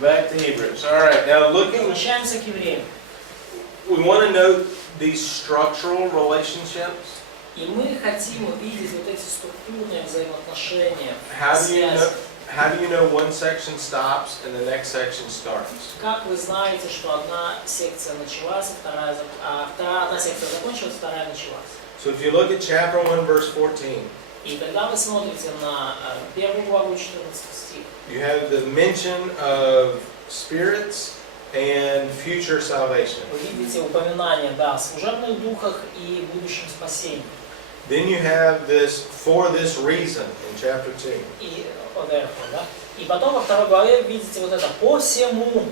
Back to Hebrews. All right, now looking, Возвращаемся к евреям. we want to note these structural relationships. И мы хотим увидеть вот эти структурные взаимоотношения, How связи. do you know one section stops and the next section starts? Как вы знаете, что одна секция началась, одна секция закончилась, вторая началась? So if you look at chapter 1, verse 14, И когда вы смотрите на первую главу 14 стих, you have the mention of spirits and future salvation. вы видите упоминание, да, о служебных духах и будущем спасении. Then you have this for this reason in chapter 2. И, да? И потом во второй главе видите вот это посему.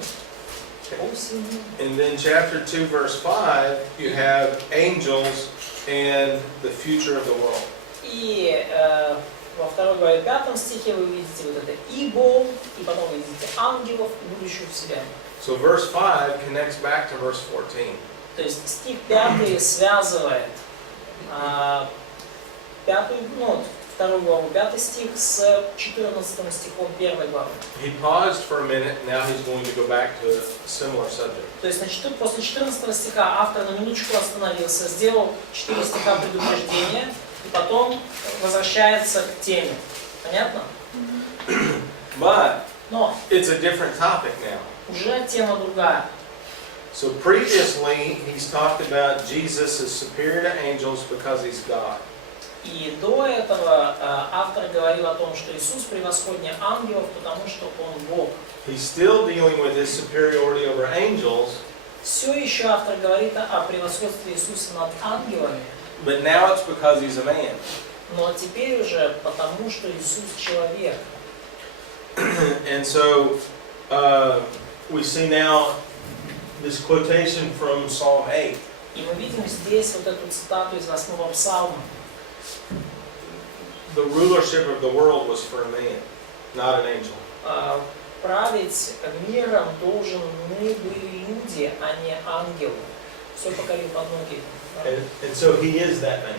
Посему. And then chapter 2, verse 5, you have angels and the future of the world. И во второй главе 5 стихе вы видите вот это «ибо», и потом вы видите ангелов и будущую вселенную. So verse 5 connects back to verse 14. То есть стих 5 связывает вторую главу 5 стих с 14 стихом 1 главы. He paused for a minute, now he's going to go back to a similar subject. То есть после 14 стиха автор на минуточку остановился, сделал 4 стиха предупреждения, и потом возвращается к теме. Понятно? But Но it's a different topic now. уже тема другая. So previously, he's talked about Jesus is superior to angels because he's God. И до этого автор говорил о том, что Иисус превосходнее ангелов, потому что Он Бог. He's still dealing with his superiority over angels, Все еще автор говорит о превосходстве Иисуса над ангелами, but now it's because he's a man. но теперь уже потому, что Иисус человек. And so we see now this quotation from Psalm 8. И мы видим здесь вот эту цитату из 8-го псалма. The rulership of the world was for a man, not an angel. Править миром должны были люди, а не ангелы. Все покорил под ноги. And so he is that man.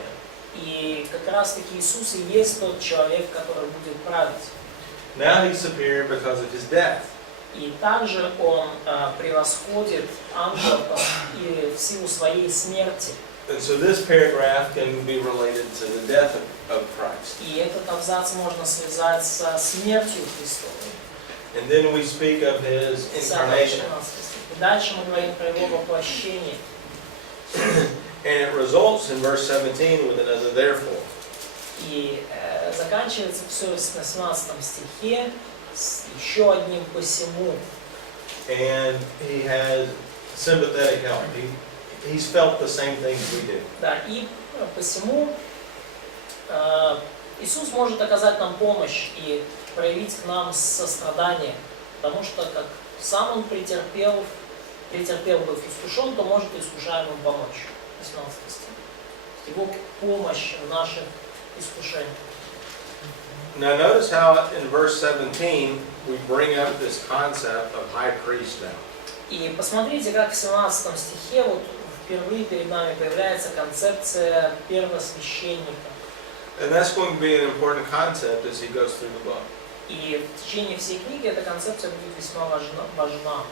И как раз таки Иисус и есть тот человек, который будет править. Now he's superior because of his death. И также он превосходит ангелов и в силу своей смерти. And so this paragraph can be related to the death of Christ. И этот абзац можно связать со смертью Христовой. And then we speak of his incarnation. И дальше мы говорим про его воплощение. And it results in verse 17 with another therefore. И заканчивается все в 18 стихе с еще одним посему. And he has sympathetic help. He's felt the same things we do. Да, и посему Иисус может оказать нам помощь и проявить к нам сострадание, потому что как сам Он претерпел, быв искушен, то может искушаемым помочь. 18 стих. Его помощь в наших искушениях. Now notice how in verse 17 we bring up this concept of high priest now. И посмотрите, как в 17 стихе вот впервые перед нами появляется концепция первосвященника. And that's going to be an important concept as he goes through the book. И в течение всей книги эта концепция будет весьма важна.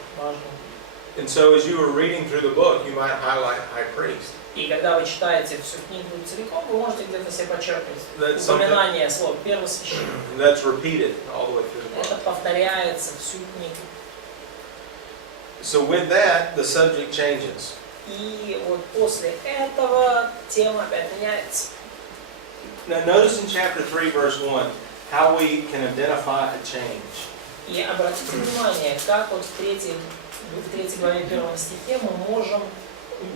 And so as you were reading through the book, you might highlight high priest. И когда вы читаете всю книгу целиком, вы можете где-то себе подчеркнуть That's упоминание слова первосвященник. That's repeated all the way through the Это book. повторяется всю книгу. So with that, the subject changes. И вот после этого тема опять меняется. Now notice in chapter 3, verse 1, how we can identify a change. И обратите внимание, как вот в 3 главе 1 стихе мы можем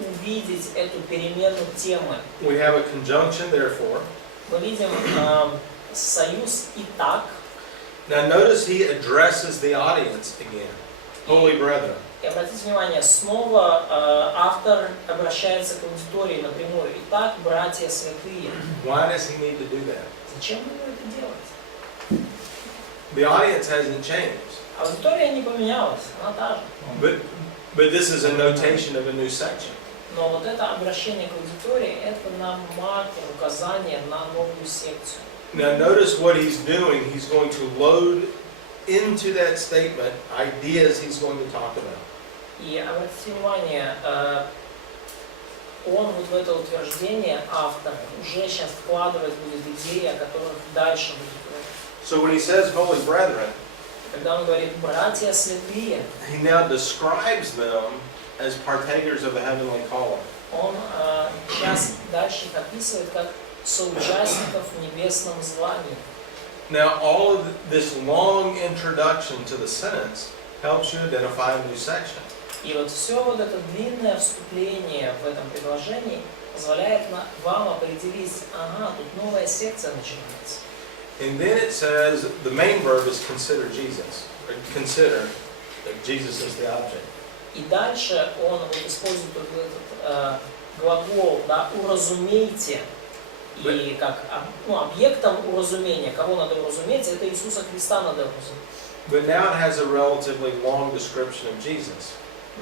увидеть эту перемену темы. We have a conjunction, therefore. Мы видим союз «и так». Now notice he addresses the audience again. Holy brethren. И обратите внимание, снова автор обращается к аудитории напрямую. «Итак, братья святые». Why does he need to do that? Зачем ему это делать? The audience hasn't changed. Аудитория не поменялась, она та же. But this is a notation of a new section. Но вот это обращение к аудитории, это нам маркер, указание на новую секцию. Now notice what he's doing. He's going to load into that statement ideas he's going to talk about. И обратите внимание, он вот в это утверждение, автор, уже сейчас вкладывать будет идеи, о которых дальше будет говорить. So when he says holy brethren, Когда он говорит «братья святые», he now describes them as partakers of the heavenly calling. он сейчас дальше их описывает как соучастников в небесном звании. Now all of this long introduction to the sentence helps you identify a new section. И вот все вот это длинное вступление в этом предложении позволяет вам определить, ага, тут новая секция начинается. And then it says the main verb is consider Jesus. Or consider that Jesus is the object. И дальше он вот использует вот этот глагол, да, уразумейте. И как объектом уразумения, кого надо уразуметь, это Иисуса Христа надо уразуметь. But now it has a relatively long description of Jesus.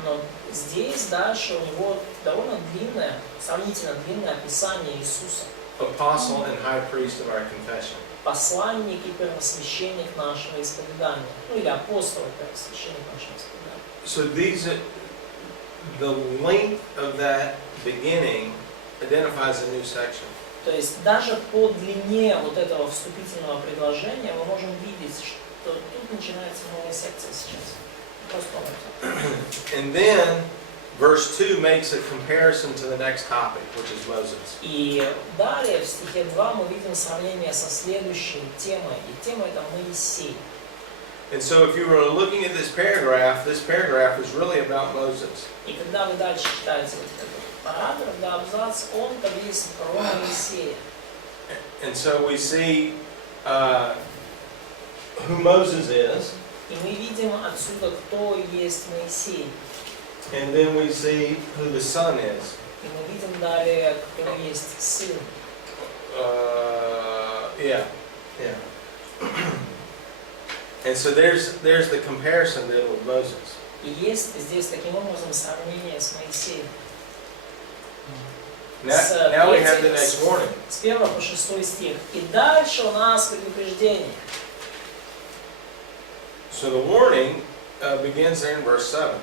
Но здесь дальше у него довольно длинное, сравнительно длинное описание Иисуса. Apostle and high priest of our confession. Посланник и первосвященник нашего исповедания. Ну или апостол и первосвященник нашего исповедания. So the length of that beginning identifies a new section. То есть даже по длине вот этого вступительного предложения мы можем видеть, что тут начинается новая секция сейчас. Просто And then verse 2 makes a comparison to the next topic, which is Moses. И далее в стихе 2 мы видим сравнение со следующей темой. И тема это Моисей. And so if you were looking at this paragraph is really about Moses. И когда вы дальше читаете вот этот параграф, да, абзац, он-то весь про Моисея. And so we see who Moses is. И мы видим отсюда, кто есть Моисей. And then we see who the son is. И мы видим далее, кто есть сын. Yeah. And so there's the comparison then with Moses. И есть здесь таким образом сравнение с Моисеем. Now we have the next warning. С 1 по 6 стих. И дальше у нас предупреждение. So the warning begins there in verse 7.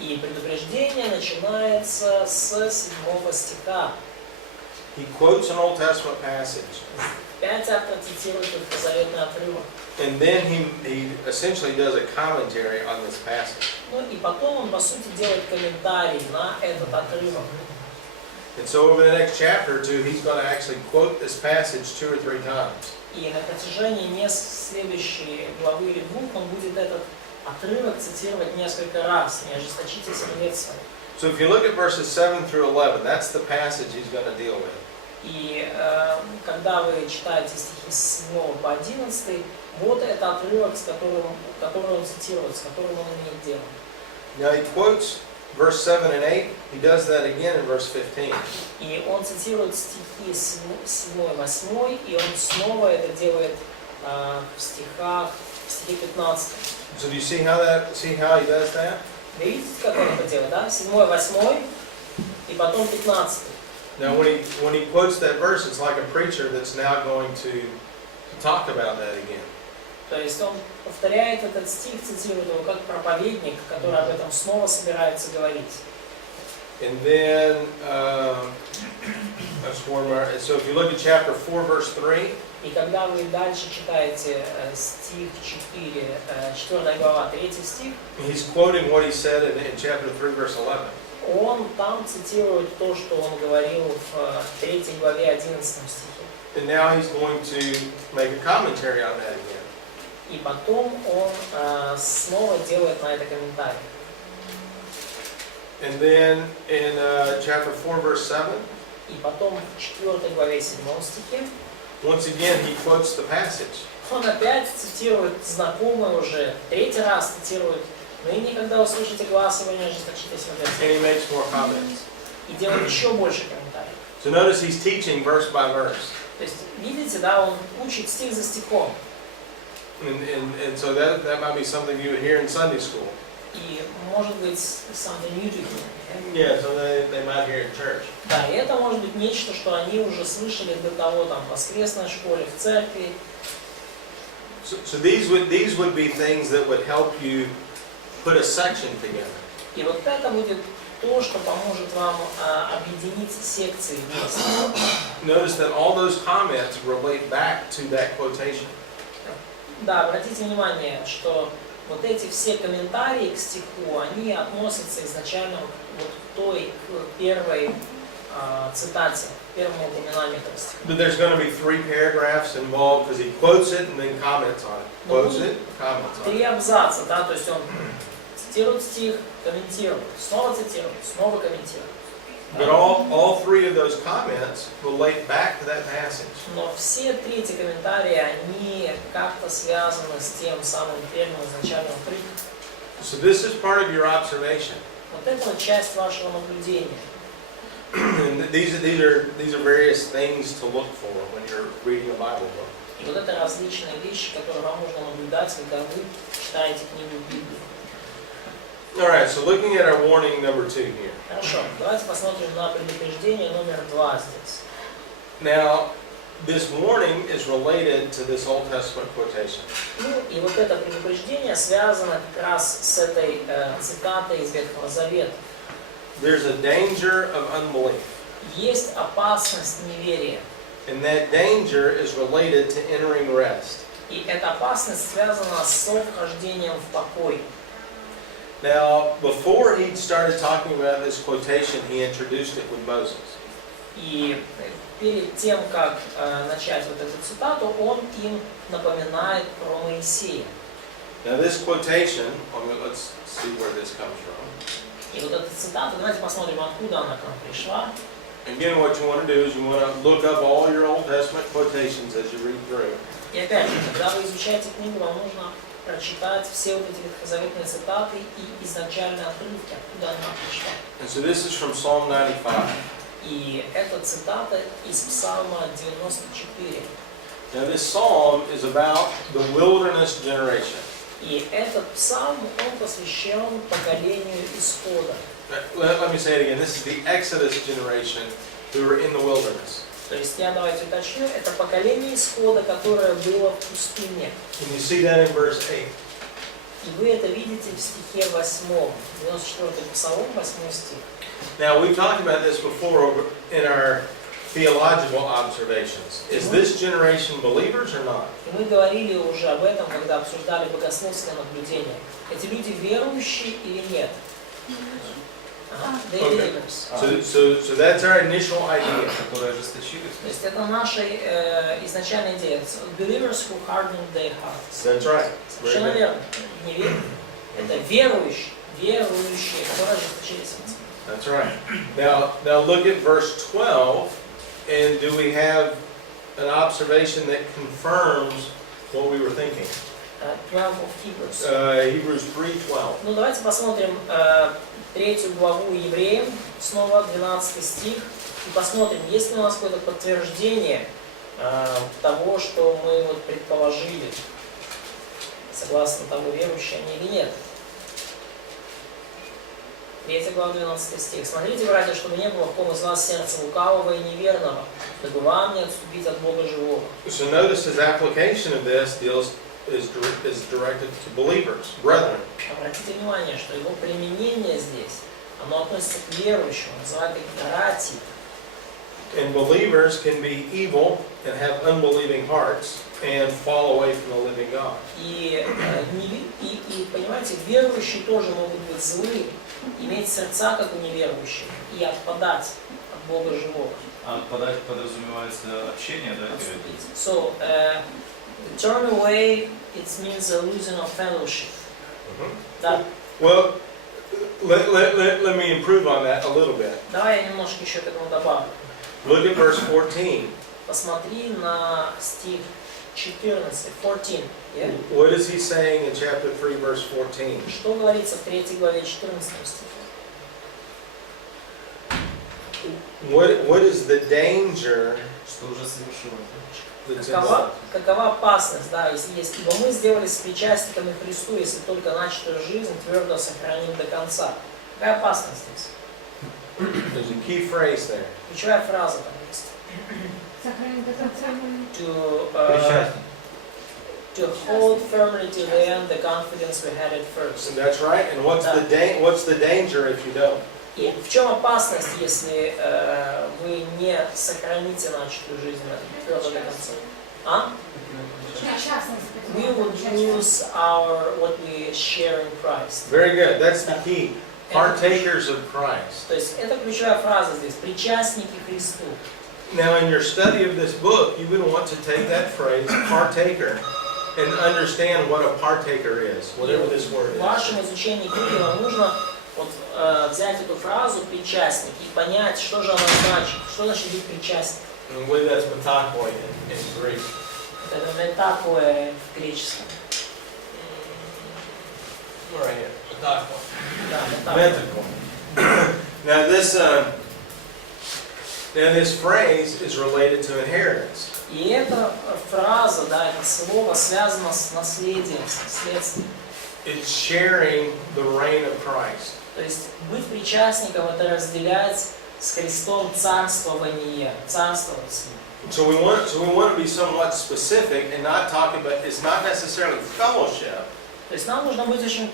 И предупреждение начинается с 7 стиха. He quotes an Old Testament passage. Опять автор цитирует ветхозаветный отрывок. And then he essentially does a commentary on this passage. Ну и потом он, по сути, делает комментарий на этот отрывок. And so over the next chapter or two, he's going to actually quote this passage 2 or 3 times. И на протяжении следующей главы или двух он будет этот отрывок цитировать несколько раз. Не ожесточите сердец своих. So if you look at verses 7 through 11, that's the passage he's going to deal with. И когда вы читаете стихи с 7 по 11, вот это отрывок, который он цитирует, с которым он имеет дело. Now he quotes verse 7 and 8. He does that again in verse 15. И он цитирует стихи 7 и 8, и он снова это делает в стихе 15. So do you see how he does that? Вы видите, как он это делает, да? 7, 8 и потом 15. Now when he quotes that verse, it's like a preacher that's now going to talk about that again. То есть он повторяет этот стих, цитирует его как проповедник, который об этом снова собирается говорить. And then, so if you look at chapter 4, verse 3, И когда вы дальше читаете стих 4 глава, 3 стих, he's quoting what he said in chapter 3, verse 11. он там цитирует то, что он говорил в 3 главе 11 стихе. And now he's going to make a commentary on that again. И потом он снова делает на это комментарий. And then in chapter 4, verse 7, И потом в 4 главе 7 стихе once again he quotes the passage. он опять цитирует знакомый уже, 3 раз цитирует: «Ныне, когда услышите глаз его, не ожесточите сердец». And he makes more comments. И делает еще больше комментариев. So notice he's teaching verse by verse. То есть, видите, да, он учит стих за стихом. And so that might be something you would hear in Sunday school. И может быть something new to hear. Yeah, so they might hear it in church. Да, и это может быть нечто, что они уже слышали до того, там, в воскресной школе, в церкви. So these would be things that would help you put a section together. И вот это будет то, что поможет вам объединить секции вместе. Notice that all those comments relate back to that quotation. Да, обратите внимание, что вот эти все комментарии к стиху, они относятся изначально вот к той, к первой цитате, первому упоминанию этого стиха. But there's going to be 3 paragraphs involved because he quotes it and then comments on it. Quotes it, comments on it. 3 абзаца, да, то есть он цитирует стих, комментирует, снова цитирует, снова комментирует. But all 3 of those comments relate back to that passage. Но все 3 эти комментария, они как-то связаны с тем самым первым изначальным отрывком. So this is part of your observation. Вот это вот часть вашего наблюдения. And these are various things to look for when you're reading a Bible book. И вот это различные вещи, которые вам нужно наблюдать, когда вы читаете книгу Библии. All right, so looking at our warning number 2 here. Хорошо, давайте посмотрим на предупреждение номер 2 здесь. Now, this warning is related to this Old Testament quotation. Ну и вот это предупреждение связано как раз с этой цитатой из Ветхого Завета. There's a danger of unbelief. Есть опасность неверия. And that danger is related to entering rest. И эта опасность связана с вхождением в покой. Now, before he started talking about this quotation, he introduced it with Moses. И перед тем, как начать вот эту цитату, он им напоминает про Моисея. Now, this quotation, let's see where this comes from. И вот эта цитата, давайте посмотрим, откуда она к нам пришла. Again, what you want to do is you want to look up all your Old Testament quotations as you read through. И опять же, когда вы изучаете книгу, вам нужно прочитать все вот эти ветхозаветные цитаты и изначальные отрывки, откуда она пришла. And so this is from Psalm 95. И эта цитата из Псалма 94. Now this psalm is about the wilderness generation. И этот псалм, он посвящен поколению исхода. Let me say it again. This is the Exodus generation who were in the wilderness. То есть я давайте уточню, это поколение исхода, которое было в пустыне. And you see that in verse 8. И вы это видите в стихе 8, 94-й Псалом, 8 стих. Now we've talked about this before in our theological observations. Is this generation believers or not? И мы говорили уже об этом, когда обсуждали богословское наблюдение. Эти люди верующие или нет? They believers. So that's our initial idea. Которые ожесточились. То есть это наша изначальная идея. Believers who harden their hearts. That's right. Совершенно верно. Не верно. Это верующие, которые ожесточились. That's right. Now look at verse 12, and do we have an observation that confirms what we were thinking? 12 of Hebrews. Hebrews 3:12. Ну давайте посмотрим 3 главу Евреям, снова 12 стих, и посмотрим, есть ли у нас какое-то подтверждение того, что мы вот предположили, согласно того, верующие они или нет. 3 глава, 12 стих. «Смотрите, братья, чтобы не было в ком из вас сердца лукавого и неверного, дабы вам не отступить от Бога живого». So notice his application of this is directed to believers, brethren. Обратите внимание, что его применение здесь, оно относится к верующим, называют их братья. And believers can be evil and have unbelieving hearts and fall away from the living God. И понимаете, верующие тоже могут быть злы, иметь сердца, как у неверующих, и отпадать от Бога живого. А отпадать подразумевается общение, да? So, turn away, it means a losing of fellowship. Да. Well, let me improve on that a little bit. Давай я немножко еще к этому добавлю. Look at verse 14. Посмотри на стих 14, 14. Yeah? What is he saying in chapter 3, verse 14? Что говорится в 3 главе 14 стихе? What is the danger Что уже совершилось. that's involved? Какова опасность, да, если есть. Ибо мы сделались причастниками Христу, если только начатую жизнь твердо сохраним до конца. Какая опасность здесь? There's a key phrase there. Ключевая фраза там есть. Сохранить до конца. to hold firmly to the end the confidence we had at first. That's right. And what's the danger if you don't? И в чем опасность, если вы не сохраните начатую жизнь твердо до конца? А? We would lose what we share in Christ. Very good. That's the key. Partakers of Christ. То есть это ключевая фраза здесь. Причастники Христу. Now, in your study of this book, you would want to take that phrase, partaker, and understand what a partaker is, whatever this word В is. вашем изучении книги вам нужно взять эту фразу «причастник» и понять, что же она значит, что значит быть причастником. And I believe that's metapoi in Greek. Это метапоэ в греческом. Right here. Metapoi. Да, метапоэ. Metaphor. Now this phrase is related to inheritance. И эта фраза, да, это слово связано с наследием, с наследством. It's sharing the reign of Christ. То есть быть причастником — это разделять с Христом царствование, царствовать с Ним. So we want to be somewhat specific and not talk about, it's not necessarily fellowship. То есть нам нужно быть очень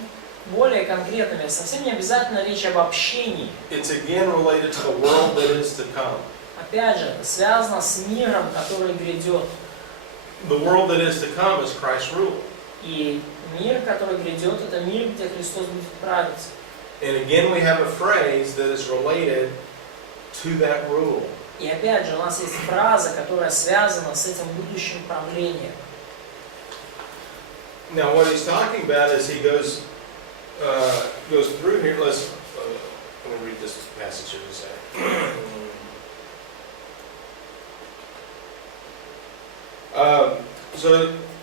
более конкретными. Совсем не обязательно речь об общении. It's again related to the world that is to come. Опять же, это связано с миром, который грядет. The world that is to come is Christ's rule. И мир, который грядет, это мир, где Христос будет править. And again we have a phrase that is related to that rule. И опять же, у нас есть фраза, которая связана с этим будущим правлением. Now what he's talking about is he goes through here. Let me read this passage here in a second.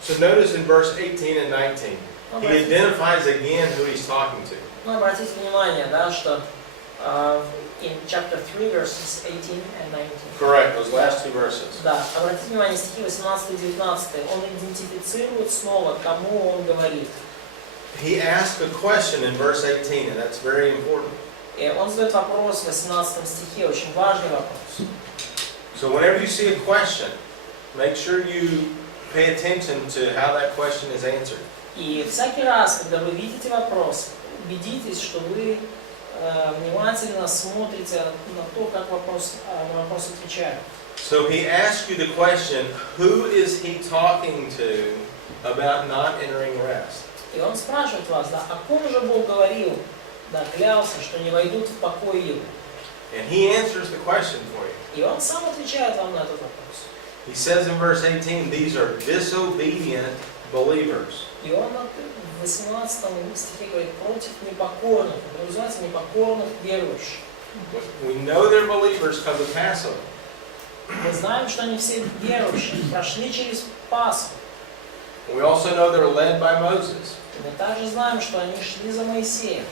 So notice in verse 18 and 19, he identifies again who he's talking to. Ну, обратите внимание, да, что in chapter 3, verses 18 and 19. Correct, those last two verses. Да, обратите внимание, стихи 18 и 19, он идентифицирует снова, кому он говорит. He asks a question in verse 18, and that's very important. И он задает вопрос в 18 стихе, очень важный вопрос. So whenever you see a question, make sure you pay attention to how that question is answered. И всякий раз, когда вы видите вопрос, убедитесь, что вы внимательно смотрите на то, как на вопрос отвечают. So he asks you the question, who is he talking to about not entering rest? И он спрашивает вас, да, о ком же Бог говорил, да, клялся, что не войдут в покой его. And he answers the question for you. И он сам отвечает вам на этот вопрос. He says in verse 18, these are disobedient believers. И он в 18 стихе говорит против непокорных, называется непокорных верующих. We know they're believers because of Passover. Мы знаем, что они все верующие, прошли через Пасху. We also know they're led by Moses. И мы также знаем, что они шли за Моисеем.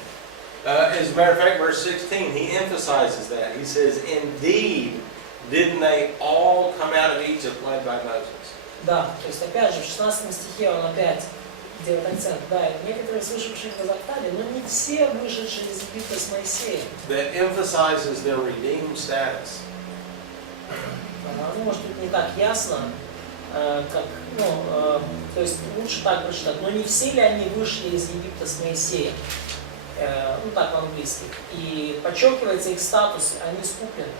As a matter of fact, verse 16, he emphasizes that. He says, indeed, didn't they all come out of Egypt led by Moses? Да, то есть опять же в 16 стихе он опять делает акцент. Да, некоторые слышавшие в Казахстане, но не все вышедшие из Египта с Моисеем. That emphasizes their redeemed status. Ну, может быть, не так ясно, как, то есть лучше так прочитать. Но не все ли они вышли из Египта с Моисеем? Ну так по-английски. И подчеркивается их статус, они искуплены.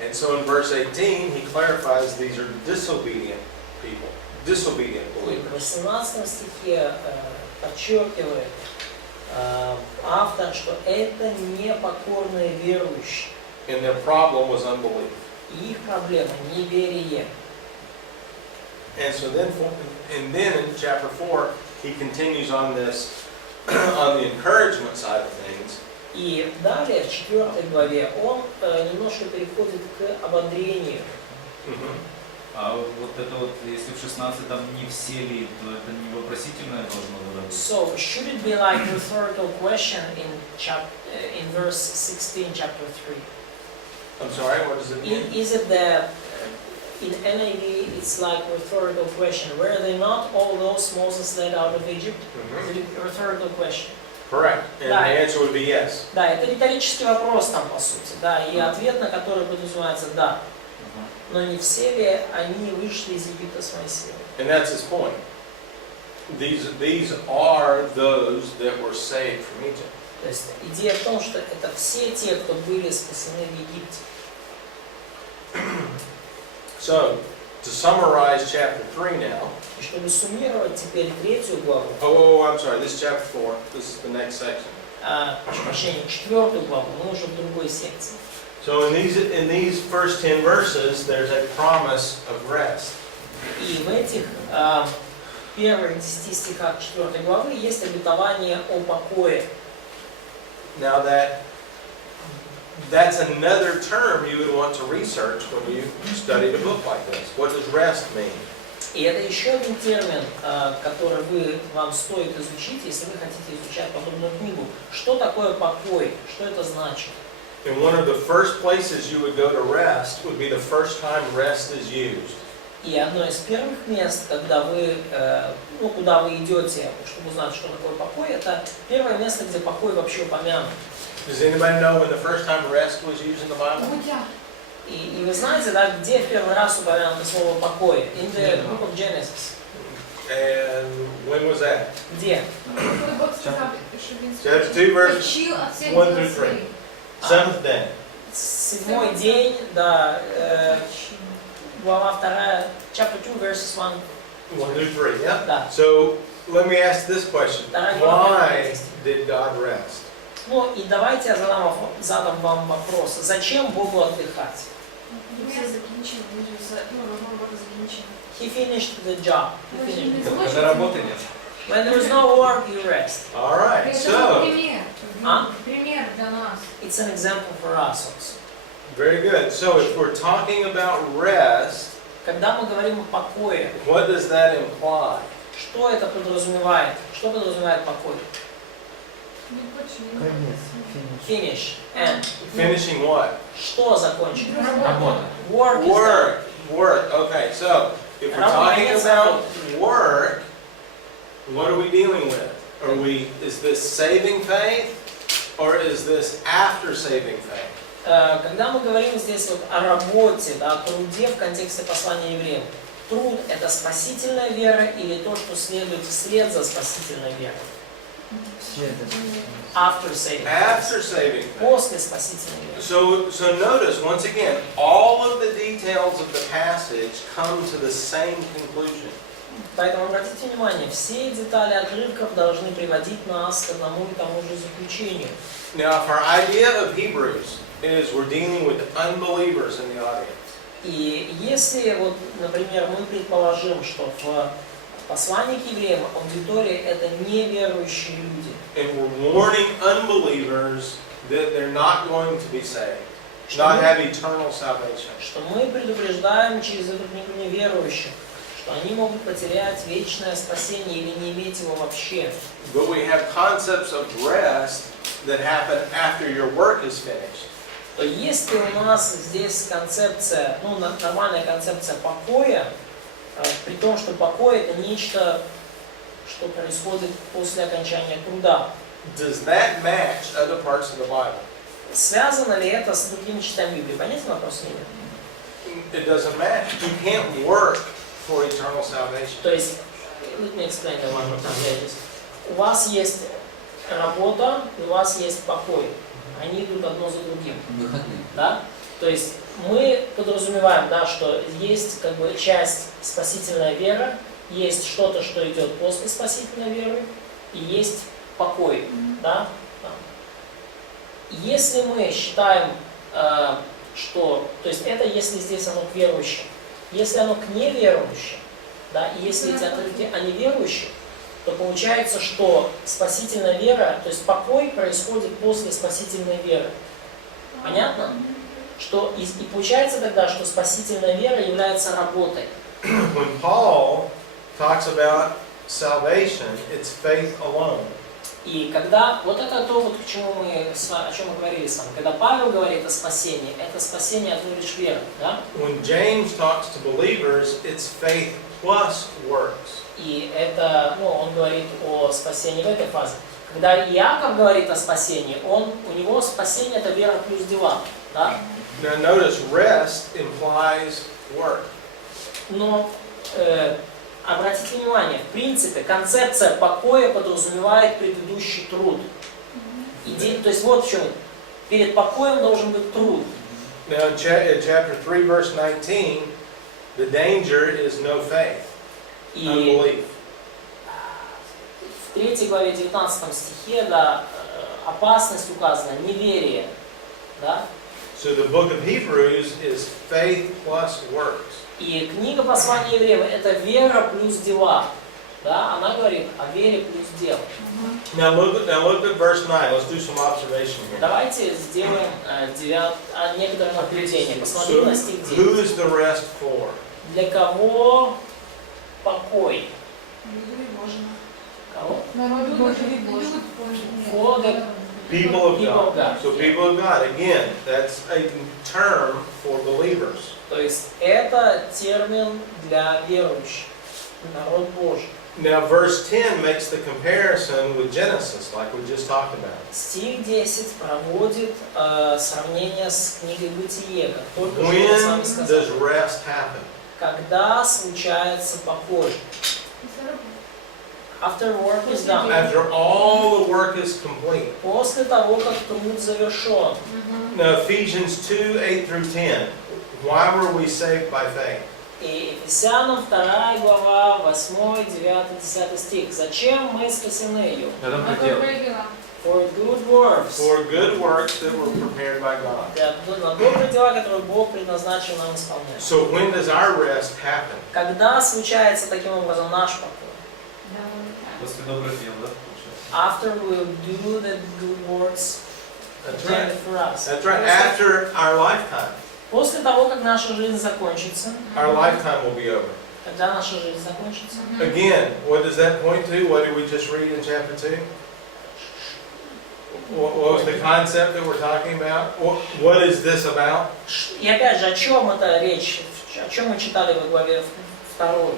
And so in verse 18, he clarifies these are disobedient people, disobedient И в believers. 18 стихе подчеркивает автор, что это непокорные верующие. And their problem was unbelief. И их проблема неверие. And so then in chapter 4, he continues on this, on the encouragement side of things. И далее, в 4 главе, он немножко переходит к ободрению. А вот это вот, если в 16 там не все ли, то это не вопросительное должно было быть? So, should it be like rhetorical question in verse 16, chapter 3? I'm sorry, what does it mean? Is it that in NIV it's like rhetorical question? Were they not all those Moses led out of Egypt? Is it a rhetorical question? Correct. And the answer would be yes. Да, это риторический вопрос там по сути, да, и ответ на который подразумевается да. Но не все ли они вышли из Египта с Моисеем? And that's his point. These are those that were saved from Egypt. То есть идея в том, что это все те, кто были спасены в Египте. So, to summarize chapter 3 now. И чтобы суммировать теперь 3 главу, I'm sorry, this is chapter 4. This is the next section. прошу прощения, 4 главу, мы уже в другой секции. So in these first 10 verses, there's a promise of rest. И в этих первых 10 стихах 4 главы есть обетование о покое. Now that's another term you would want to research when you studied a book like this. What does rest mean? И это еще один термин, который вам стоит изучить, если вы хотите изучать подобную книгу. Что такое покой? Что это значит? And one of the first places you would go to rest would be the first time rest is used. И одно из первых мест, когда вы, куда вы идете, чтобы узнать, что такое покой, это первое место, где покой вообще упомянут. Does anybody know when the first time rest was used in the Bible? И вы знаете, да, где в первый раз упомянуто слово покой? In the book of Genesis. And when was that? Где? Chapter 2, verse 1 through 3. Seventh day. 7-й день, да, глава 2, chapter 2, verses 1. 1 through 3, yeah? Да. So, let me ask this question. Why did God rest? Ну и давайте я задам вам вопрос. Зачем Богу отдыхать? He finished the job. Когда работы нет. When there is no work, you rest. All right, so, Пример для нас. It's an example for us also. very good. So, if we're talking about rest, Когда мы говорим о покое, what does that imply? что это подразумевает? Что подразумевает покой? Finish. And. Finishing what? Что закончить? Работа. Work is done. Work. Okay, so, if we're talking about work, what are we dealing with? Is this saving faith, or is this after saving faith? Когда мы говорим здесь вот о работе, да, о труде в контексте послания евреям, труд – это спасительная вера или то, что следует вслед за спасительной верой? After saving. After saving faith. После спасительной веры. So notice, once again, all of the details of the passage come to the same conclusion. Поэтому обратите внимание, все детали отрывков должны приводить нас к одному и тому же заключению. Now, if our idea of Hebrews is we're dealing with unbelievers in the audience. И если, вот, например, мы предположим, что в послании к евреям аудитория – это неверующие люди, And we're warning unbelievers that they're not going to be saved, not have eternal salvation. что мы предупреждаем через эту книгу неверующих, что они могут потерять вечное спасение или не иметь его вообще. But we have concepts of rest that happen after your work is finished. То если у нас здесь концепция, нормальная концепция покоя, при том, что покой это нечто, что происходит после окончания труда. Does that match other parts of the Bible? Связано ли это с другими частями Библии? Понятен вопрос или нет? It doesn't match. You can't work for eternal salvation. То есть, let me explain that one more time. У вас есть работа, и у вас есть покой. Они идут одно за другим. Выходные. Да? То есть мы подразумеваем, да, что есть как бы часть спасительная вера, есть что-то, что идет после спасительной веры, и есть покой. Да? Если мы считаем, что, то есть это если здесь оно к верующим, если оно к неверующим, да, и если эти отрывки о неверующих, то получается, что спасительная вера, то есть покой происходит после спасительной веры. Понятно? Что и получается тогда, что спасительная вера является работой. When Paul talks about salvation, it's faith alone. И когда, вот это то, вот, о чем мы говорили с вами, когда Павел говорит о спасении, это спасение одной лишь веры, да? When James talks to believers, it's faith plus works. И это, он говорит о спасении в этой фазе. Когда Иаков говорит о спасении, у него спасение это вера плюс дела, да? Now notice, rest implies work. Но обратите внимание, в принципе, концепция покоя подразумевает предыдущий труд. То есть вот в чем. Перед покоем должен быть труд. Now in chapter 3, verse 19, the danger is no faith, И unbelief. в 3 главе 19 стихе, да, опасность указана, неверие. Да? So the book of Hebrews is faith plus works. И книга послания евреям это вера плюс дела. Да? Она говорит о вере плюс дело. Now look at verse 9. Let's do some observation here. Давайте сделаем некоторые наблюдения. Посмотрим на стих 9. Who is the rest for? Для кого покой? Кого? Народ Божий. For the People of God. So people of God, again, that's a term for believers. То есть это термин для верующих. Народ Божий. Now verse 10 makes the comparison with Genesis, like we just talked about. Стих 10 проводит сравнение с книгой Бытие, как только что мы с вами When сказали. does rest happen? Когда случается покой? After work is done. After all the work is complete. После того, как труд завершен. Now Ephesians 2, 8 through 10. Why were we saved by faith? И Ефесянам 2 глава, 8, 9, 10 стих. Зачем мы спасены ее? Это мы делаем. For good works. For good works that were prepared by God. На добрые дела, которые Бог предназначил нам исполнять. So when does our rest happen? Когда случается таким образом наш покой? После добрых дел, да? After we do the good works That's intended right. for us. That's right. After our lifetime. После того, как наша жизнь закончится, Our lifetime will be over. когда наша жизнь закончится, Again, what does that point to? What did we just read in chapter 2? What was the concept that we're talking about? What is this about? и опять же, о чем это речь? О чем мы читали во главе 2?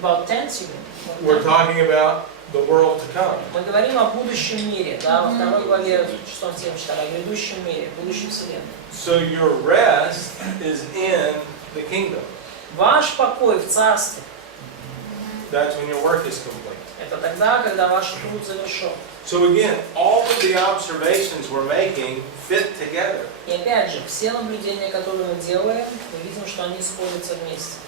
About tense, you mean? We're talking about the world to come. Мы говорим о будущем мире, да, во 2 главе, в 6 стихе читали, о грядущем мире, будущей вселенной. So your rest is in the kingdom. Ваш покой в царстве – that's when your work is complete. это тогда, когда ваш труд завершен. So again, all of the observations we're making fit together. И опять же, все наблюдения, которые мы делаем, мы видим, что они сходятся вместе.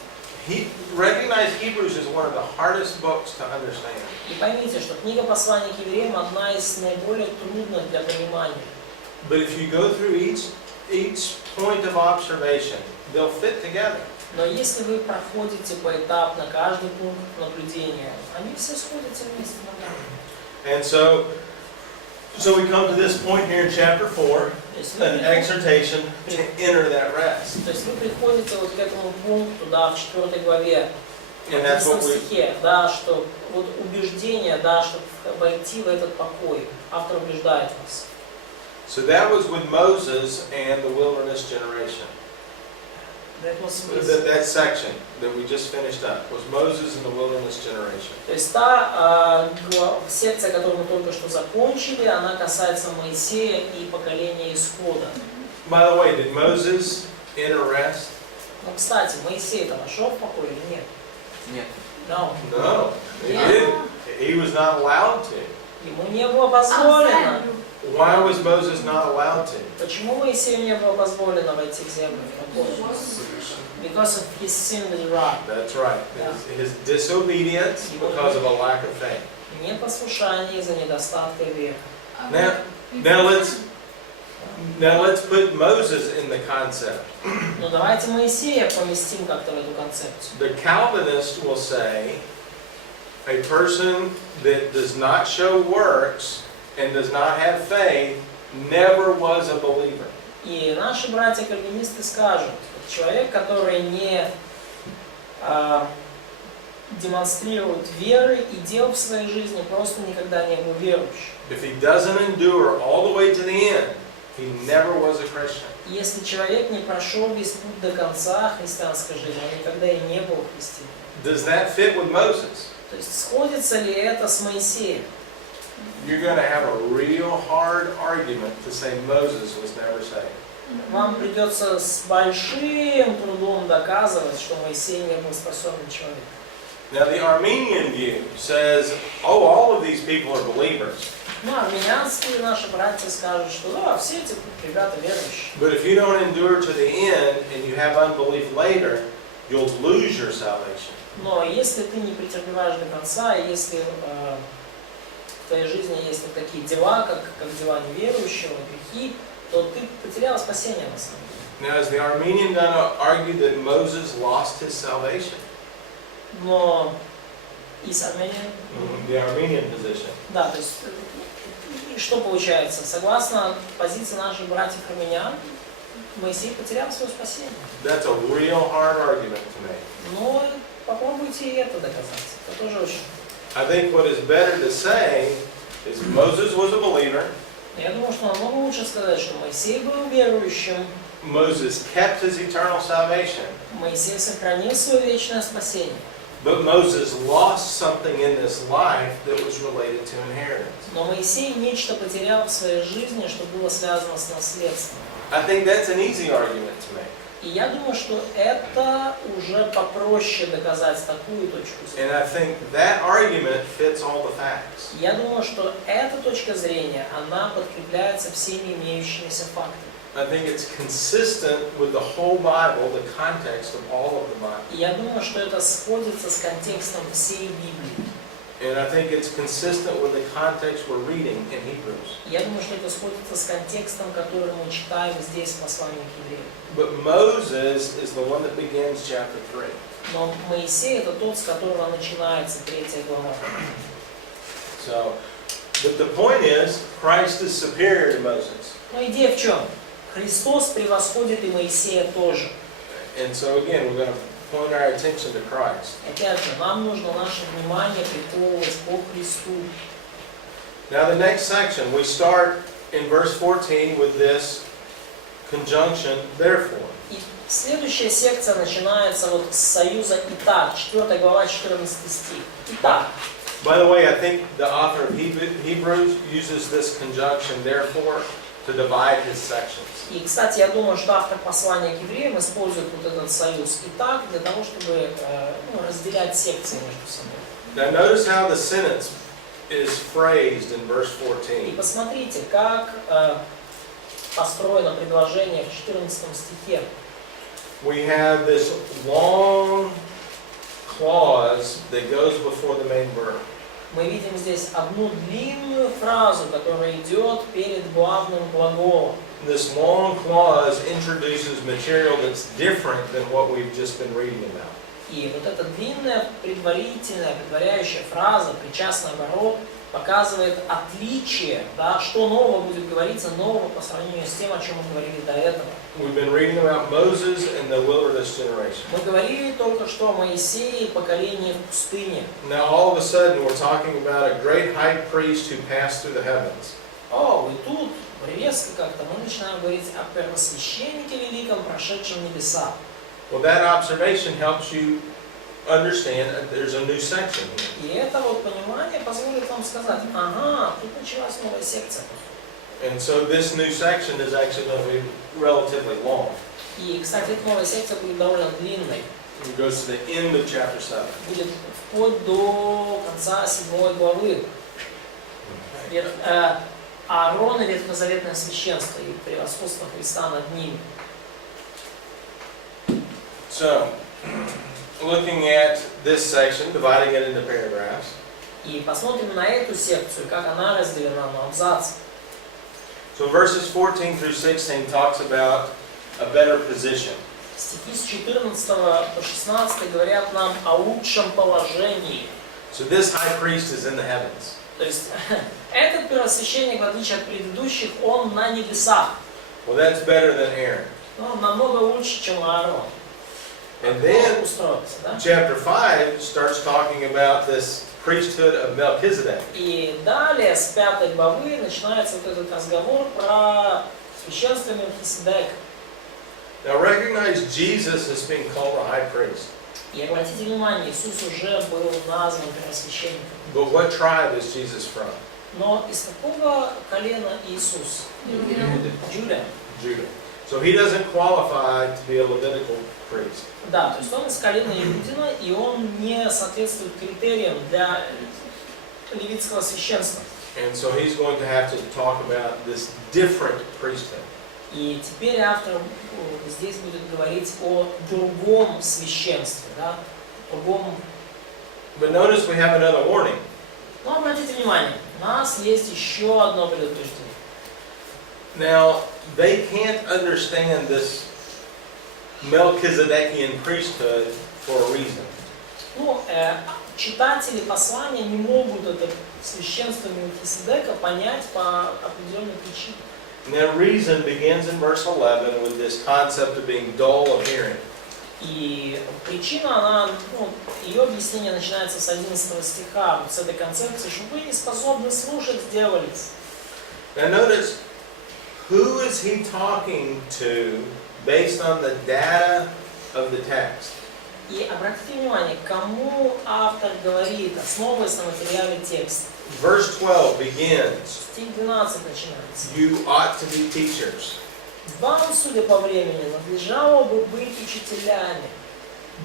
Recognize Hebrews is one of the hardest books to understand. И поймите, что книга послания к евреям одна из наиболее трудных для понимания. But if you go through each point of observation, they'll fit together. Но если вы проходите поэтапно каждый пункт наблюдения, они все сходятся вместе. And so we come to this point here in chapter 4, an exhortation to enter that rest. То есть вы приходите вот к этому пункту, да, в 4 главе, в And that's 11 what we стихе, да, что вот убеждение, да, чтобы войти в этот покой. Автор убеждает вас. So that was with Moses and the wilderness generation. That section that we just finished up was Moses and the wilderness generation. То есть та секция, которую мы только что закончили, она касается Моисея и поколения исхода. By the way, did Moses enter rest? Ну, кстати, Моисей-то вошел в покой или нет? Нет. No. No, he didn't. He was not allowed to. Ему не было позволено. Why was Moses not allowed to? Почему Моисею не было позволено войти в землю? Because of his sin with wrath. That's right. His disobedience because of a lack of faith. Непослушание из-за недостатка веры. Now let's put Moses in the concept. Но давайте Моисея поместим как-то в эту концепцию. The Calvinist will say a person that does not show works and does not have faith never was a believer. И наши братья-кальвинисты скажут, человек, который не демонстрирует веры и дел в своей жизни, просто никогда не был верующим. If he doesn't endure all the way to the end, he never was a Christian. Если человек не прошел весь путь до конца христианской жизни, он никогда и не был христианином. Does that fit with Moses? То есть сходится ли это с Моисеем? You're going to have a real hard argument to say Moses was never saved. Вам придется с большим трудом доказывать, что Моисей не был способен человек. Now the Armenian view says, oh, all of these people are believers. Ну, армянские наши братья скажут, что да, все эти ребята верующие. But if you don't endure to the end and you have unbelief later, you'll lose your salvation. Но если ты не претерпеваешь до конца, и если в твоей жизни есть вот такие дела, как дела неверующего, грехи, то ты потерял спасение на самом деле. Now is the Armenian going to argue that Moses lost his salvation? Но из Армении, The Armenian position. да, то есть и что получается? Согласно позиции наших братьев армян, Моисей потерял свое спасение. That's a real hard argument to make. Но попробуйте и это доказать. Это тоже очень. I think what is better to say is Moses was a believer. Я думаю, что намного лучше сказать, что Моисей был верующим. Moses kept his eternal salvation. Моисей сохранил свое вечное спасение. But Moses lost something in this life that was related to inheritance. Но Моисей нечто потерял в своей жизни, что было связано с наследством. I think that's an easy argument to make. И я думаю, что это уже попроще доказать такую точку And зрения. I think that argument fits all the facts. Я думаю, что эта точка зрения, она подкрепляется всеми имеющимися фактами. I think it's consistent with the whole Bible, the context of all of the Bible. И я думаю, что это сходится с контекстом всей Библии. And I think it's consistent with the context we're reading in Hebrews. Я думаю, что это сходится с контекстом, который мы читаем здесь в послании к евреям. But Moses is the one that begins chapter 3. Но Моисей это тот, с которого начинается 3 глава. So, but the point is, Christ is superior to Moses. Но идея в чем? Христос превосходит и Моисея тоже. And so again, we're going to point our attention to Christ. Опять же, нам нужно наше внимание приковывать по Христу. Now the next section, we start in verse 14 with this conjunction, therefore. И следующая секция начинается вот с союза «Итак», 4 глава, 14 стих. «Итак». By the way, I think the author of Hebrews uses this conjunction, therefore, to divide his sections. И, кстати, я думаю, что автор послания к евреям использует вот этот союз «Итак» для того, чтобы разделять секции между собой. Now notice how the sentence is phrased in verse И 14. посмотрите, как построено предложение в 14 стихе. We have this long clause that goes before the main verb. Мы видим здесь одну длинную фразу, которая идет перед главным глаголом. This long clause introduces material that's different than what we've just been reading about. И вот эта длинная предваряющая фраза, причастный оборот, показывает отличие, да, что нового будет говориться, нового по сравнению с тем, о чем мы говорили до этого. We've been reading about Moses and the wilderness generation. Мы говорили только что о Моисее и поколении в пустыне. Now all of a sudden we're talking about a great high priest who passed through the heavens. О, и тут резко как-то мы начинаем говорить о первосвященнике великом, прошедшем небеса. Well, that observation helps you understand that there's a new section here. И это вот понимание позволит вам сказать, ага, тут началась новая секция. And so this new section is actually going to be relatively long. И, кстати, эта новая секция будет довольно длинной. It goes to the end of chapter 7. Будет вплоть до конца 7 главы. Аарон и ветхозаветное священство и превосходство Христа над ним. So, looking at this section, dividing it into paragraphs. И посмотрим на эту секцию, как она разделена на абзацы. So verses 14 through 16 talks about a better position. Стихи с 14 по 16 говорят нам о лучшем положении. So this high priest is in the heavens. То есть этот первосвященник, в отличие от предыдущих, он на небесах. Well, that's better than Aaron. Он намного лучше, чем Аарон. And then Устроился, да? chapter 5 starts talking about this priesthood of Melchizedek. И далее с 5 главы начинается вот этот разговор про священство Мелхиседека. Now recognize Jesus as being called a high priest. И обратите внимание, Иисус уже был назван первосвященником. But what tribe is Jesus from? Но из какого колена Иисус? Judah. Judah. So he doesn't qualify to be a Levitical priest. Да, то есть он из колена Иудина, и он не соответствует критериям для левитского священства. And so he's going to have to talk about this different priesthood. И теперь автор здесь будет говорить о другом священстве, да, другом. But notice we have another warning. Но обратите внимание, у нас есть еще одно предупреждение. Now, they can't understand this Melchizedekian priesthood for a reason. Ну, читатели послания не могут это священство Мелхиседека понять по определенной причине. And that reason begins in verse 11 with this concept of being dull of hearing. И причина, она, ее объяснение начинается с 11 стиха, вот с этой концепции, что вы не способны слушать, сделались. Now notice, who is he talking to based on the data of the text? И обратите внимание, кому автор говорит, основываясь на материале текста. Verse 12 begins, Стих 12 начинается. you ought to be teachers. Вам, судя по времени, надлежало бы быть учителями.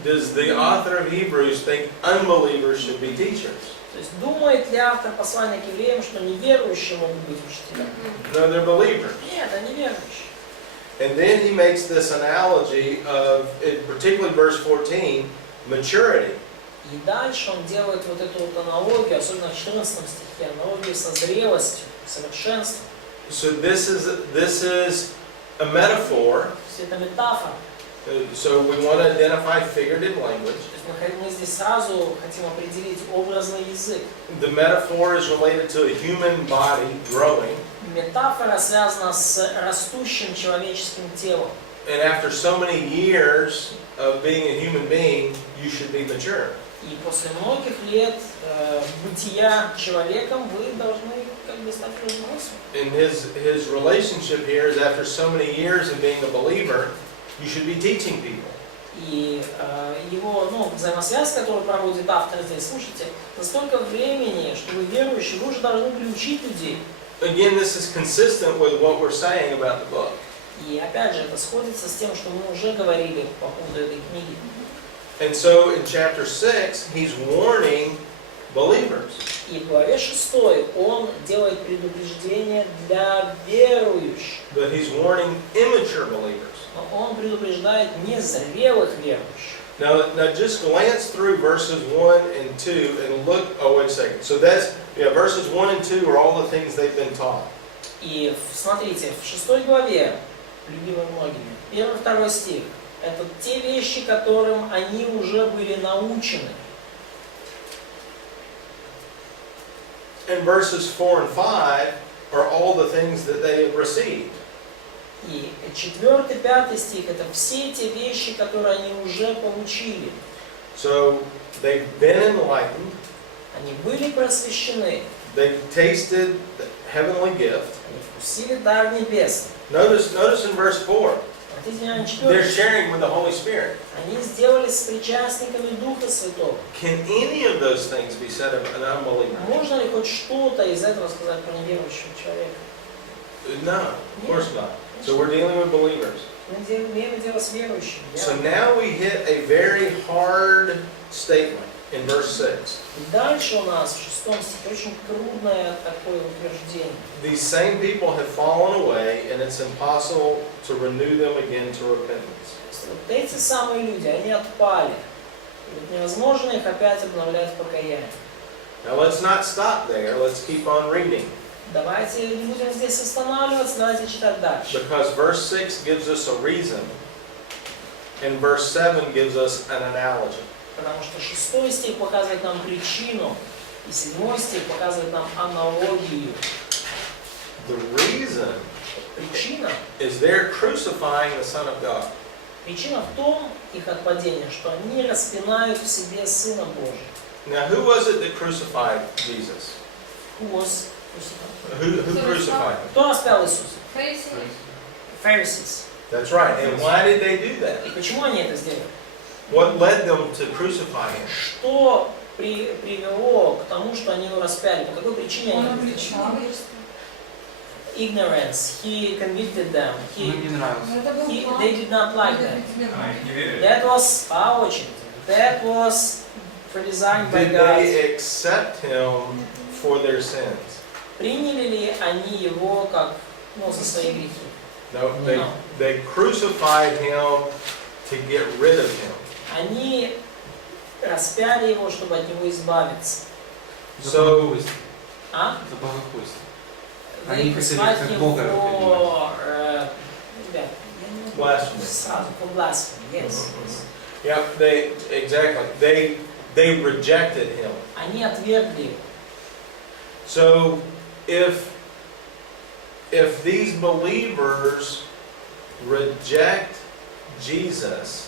Does the author of Hebrews think unbelievers should be teachers? То есть думает ли автор послания к евреям, что неверующие могут быть учителями? No, they're believers. Нет, они верующие. And then he makes this analogy of, particularly verse 14, maturity. И дальше он делает вот эту вот аналогию, особенно в 14 стихе, аналогию со зрелостью, совершенством. So this is a metaphor. То есть это метафора. So we want to identify figurative language. То есть мы здесь сразу хотим определить образный язык. The metaphor is related to a human body growing. Метафора связана с растущим человеческим телом. And after so many years of being a human being, you should be mature. И после многих лет бытия человеком вы должны как бы стать взрослым. And his relationship here is after so many years of being a believer, you should be teaching people. И его взаимосвязь, которую проводит автор здесь, слушайте, за столько времени, что вы верующие, вы уже должны были учить людей. Again, this is consistent with what we're saying about the book. И опять же, это сходится с тем, что мы уже говорили по поводу этой книги. And so in chapter 6, he's warning believers. И в главе 6 он делает предупреждение для верующих. But he's warning immature believers. Но он предупреждает незрелых верующих. Now just glance through verses 1 and 2 and look, oh wait a second. So verses 1 and 2 are all the things they've been taught. И смотрите, в 6 главе, любимой многими, 1-2 стих, это те вещи, которым они уже были научены. And verses 4 and 5 are all the things that they have received. И 4-5 стих это все те вещи, которые они уже получили. So they've been enlightened. Они были просвещены. They've tasted the heavenly gift. Они вкусили дар небесный. Notice in verse 4. They're 4 sharing with the Holy Spirit. Они сделались причастниками Духа Святого. Can any of those things be said of an unbeliever? Можно ли хоть что-то из этого сказать про неверующего человека? No, of course not. So we're dealing with believers. Мы имеем дело с верующими. So now we hit a very hard statement in verse 6. И дальше у нас в 6 стихе очень трудное такое утверждение. These same people have fallen away, and it's impossible to renew them again to repentance. Вот эти самые люди, они отпали. И невозможно их опять обновлять в покаянии. Now let's not stop there. Let's keep on reading. Давайте не будем здесь останавливаться, давайте читать дальше. Because verse 6 gives us a reason, and verse 7 gives us an analogy. Потому что 6 стих показывает нам причину, и 7 стих показывает нам аналогию. The reason Причина is they're crucifying the Son of God. Причина в том, их отпадения, что они распинают в себе Сына Божия. Now, who was it that crucified Jesus? Who crucified him? Кто распял Иисуса? Фарисеи. Pharisees. That's right. And why did they do that? И почему они это сделали? What led them to crucify him? Что привело к тому, что они его распяли? По какой причине Он они это сделали? обличал. ignorance. He convicted them. Мне не нравилось. Но это был план. They did not like that. А, их не верили? That was по очереди. That was predesigned by Did God. they accept him for their sins? Приняли ли они его как, за свои грехи? No, No. they crucified him to get rid of him. Они распяли его, чтобы от него избавиться. За богохульство. А? За богохульство. They Они хотели crucified как him Бога for, ребят, Blasphemy. сразу, for blasphemy, yes. Yeah, they rejected him. Они отвергли его. So if these believers reject Jesus,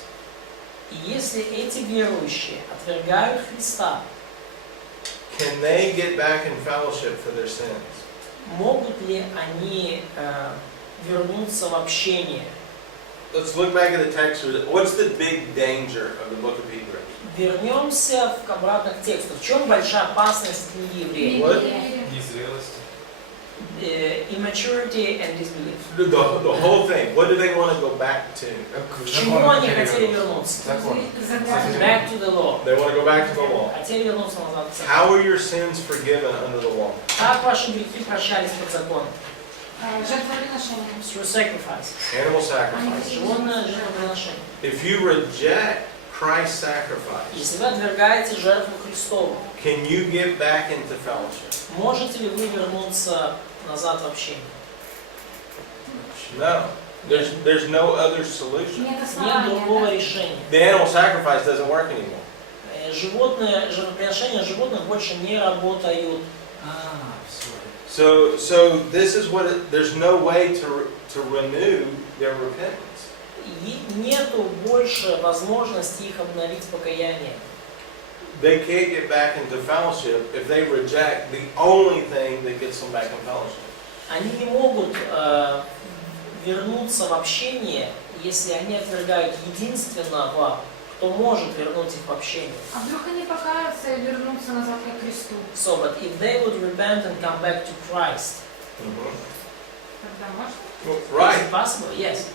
И если эти верующие отвергают Христа, can they get back in fellowship for their sins? могут ли они вернуться в общение? Let's look back at the text. What's the big danger of the book of Hebrews? Вернемся обратно к тексту. В чем большая опасность книги Евреев? What? Незрелость. Immaturity and disbelief. The whole thing. What do they want to go back to? К чему они хотели вернуться? Закон. Back to the law. They want to go back to the law. Хотели вернуться назад к закону. How are your sins forgiven under the law? Как ваши грехи прощались под законом? Жертвоприношение. Through sacrifices. Animal sacrifice. Животное жертвоприношение. If you reject Christ's sacrifice, Если вы отвергаете жертву Христову, can you get back into fellowship? можете ли вы вернуться назад в общение? No. There's no other solution. Нет Нет основания. другого Да? решения. The animal sacrifice doesn't work anymore. Животные, жертвоприношения животных больше не работают. Все. So this is what there's no way to renew their repentance. И нету больше возможности их обновить покаяние. They can't get back into fellowship if they reject the only thing that gets them back in fellowship. Они не могут вернуться в общение, если они отвергают единственного, кто может вернуть их в общение. А вдруг они покаются и вернутся назад к Христу? So, but if they would repent and come back to Christ, Тогда можно? is Right. it possible? Yes.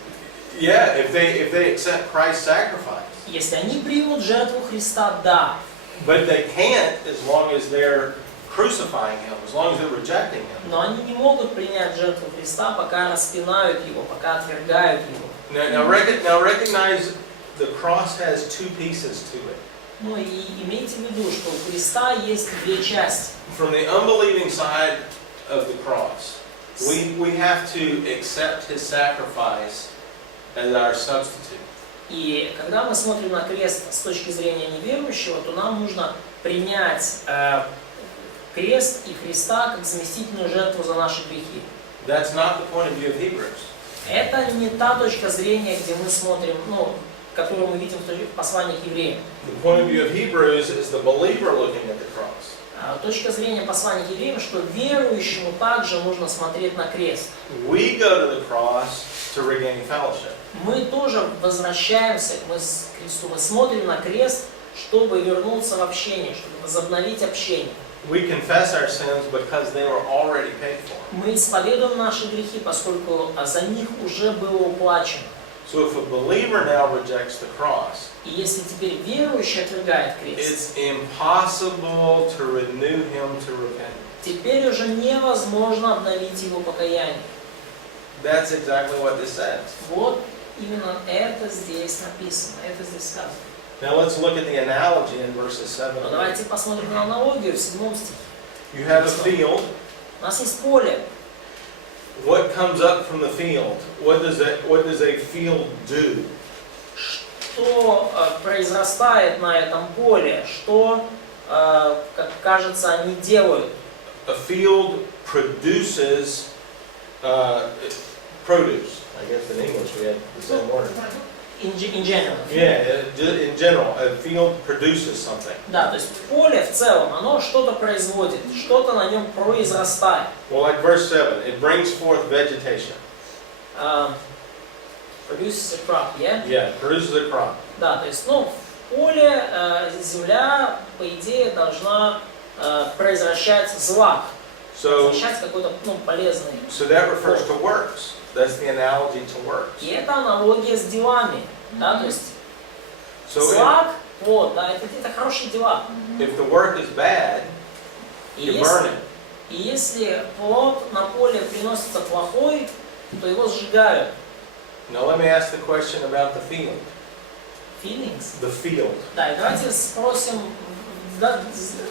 Yeah, if they accept Christ's sacrifice. Если они примут жертву Христа, да. But they can't as long as they're crucifying him, as long as they're rejecting him. Но они не могут принять жертву Христа, пока распинают его, пока отвергают его. Now recognize the cross has two pieces to it. Ну и имейте в виду, что у Христа есть две части. From the unbelieving side of the cross, we have to accept his sacrifice as our substitute. И когда мы смотрим на крест с точки зрения неверующего, то нам нужно принять крест и Христа как заместительную жертву за наши грехи. That's not the point of view of Hebrews. Это не та точка зрения, где мы смотрим, которую мы видим в послании к евреям. The point of view of Hebrews is the believer looking at the cross. Точка зрения послания к евреям, что верующему также нужно смотреть на крест. We go to the cross to regain fellowship. Мы тоже возвращаемся к кресту, мы смотрим на крест, чтобы вернуться в общение, чтобы возобновить общение. We confess our sins because they were already paid for. Мы исповедуем наши грехи, поскольку за них уже было уплачено. So if a believer now rejects the cross, И если теперь верующий отвергает крест, it's impossible to renew him to repentance. теперь уже невозможно обновить его покаяние. That's exactly what this says. Вот именно это здесь написано, это здесь сказано. Now let's look at the analogy in verses 7 Но and 8. давайте посмотрим на аналогию в 7 стихе. You have a field. У нас есть поле. What comes up from the field? What does a field do? Что произрастает на этом поле? Что, как кажется, они делают? A field produces produce. I guess in English we have the same word. In general. Yeah, in general, a field produces something. Да, то есть поле в целом, оно что-то производит, что-то на нем произрастает. Well, like verse 7, it brings forth vegetation. Produces a crop, yeah? Yeah, it produces a crop. Да, то есть, в поле земля, по идее, должна произвращать злак. So, возвращать какой-то полезный. so that refers to works. That's the analogy to works. И это аналогия с делами. Да? То есть So злак, плод, да, это хорошие дела. if the work is bad, И you burn it. если плод на поле приносится плохой, то его сжигают. Now let me ask the question about the field. Feelings. The field. Да, и давайте спросим,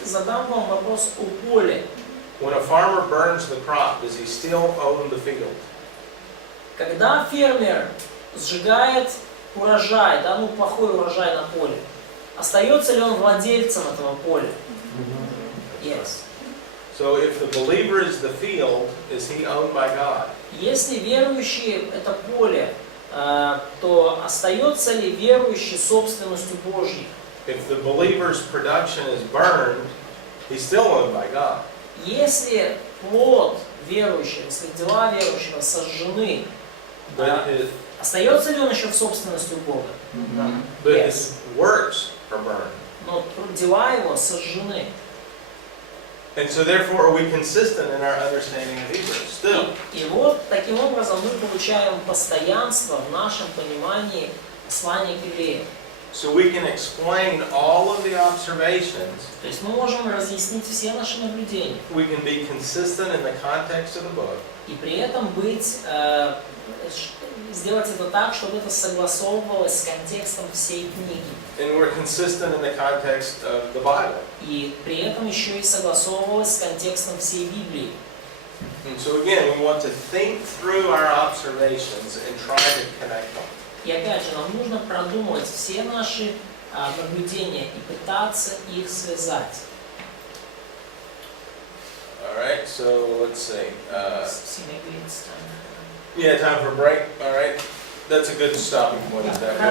задам вам вопрос о поле. When a farmer burns the crop, does he still own the field? Когда фермер сжигает урожай, да, плохой урожай на поле, остается ли он владельцем этого поля? Yes. So if the believer is the field, is he owned by God? Если верующий это поле, то остается ли верующий собственностью Божьей? If the believer's production is burned, he's still owned by God. Если плод верующего, если дела верующего сожжены, остается ли он еще в собственности у Бога? But Yes. his works are burned. Но дела его сожжены. And so therefore are we consistent in our understanding of Hebrews still? И вот таким образом мы получаем постоянство в нашем понимании послания к евреям. So we can explain all of the observations. То есть мы можем разъяснить все наши наблюдения. We can be consistent in the context of the book. И при этом сделать это так, чтобы это согласовывалось с контекстом всей книги. And we're consistent in the context of the Bible. И при этом еще и согласовывалось с контекстом всей Библии. And so again, we want to think through our observations and try to connect them. И опять же, нам нужно продумывать все наши наблюдения и пытаться их связать. All right, so let's see. Maybe it's time. Yeah, time for a break. All right, that's a good stopping point. Is that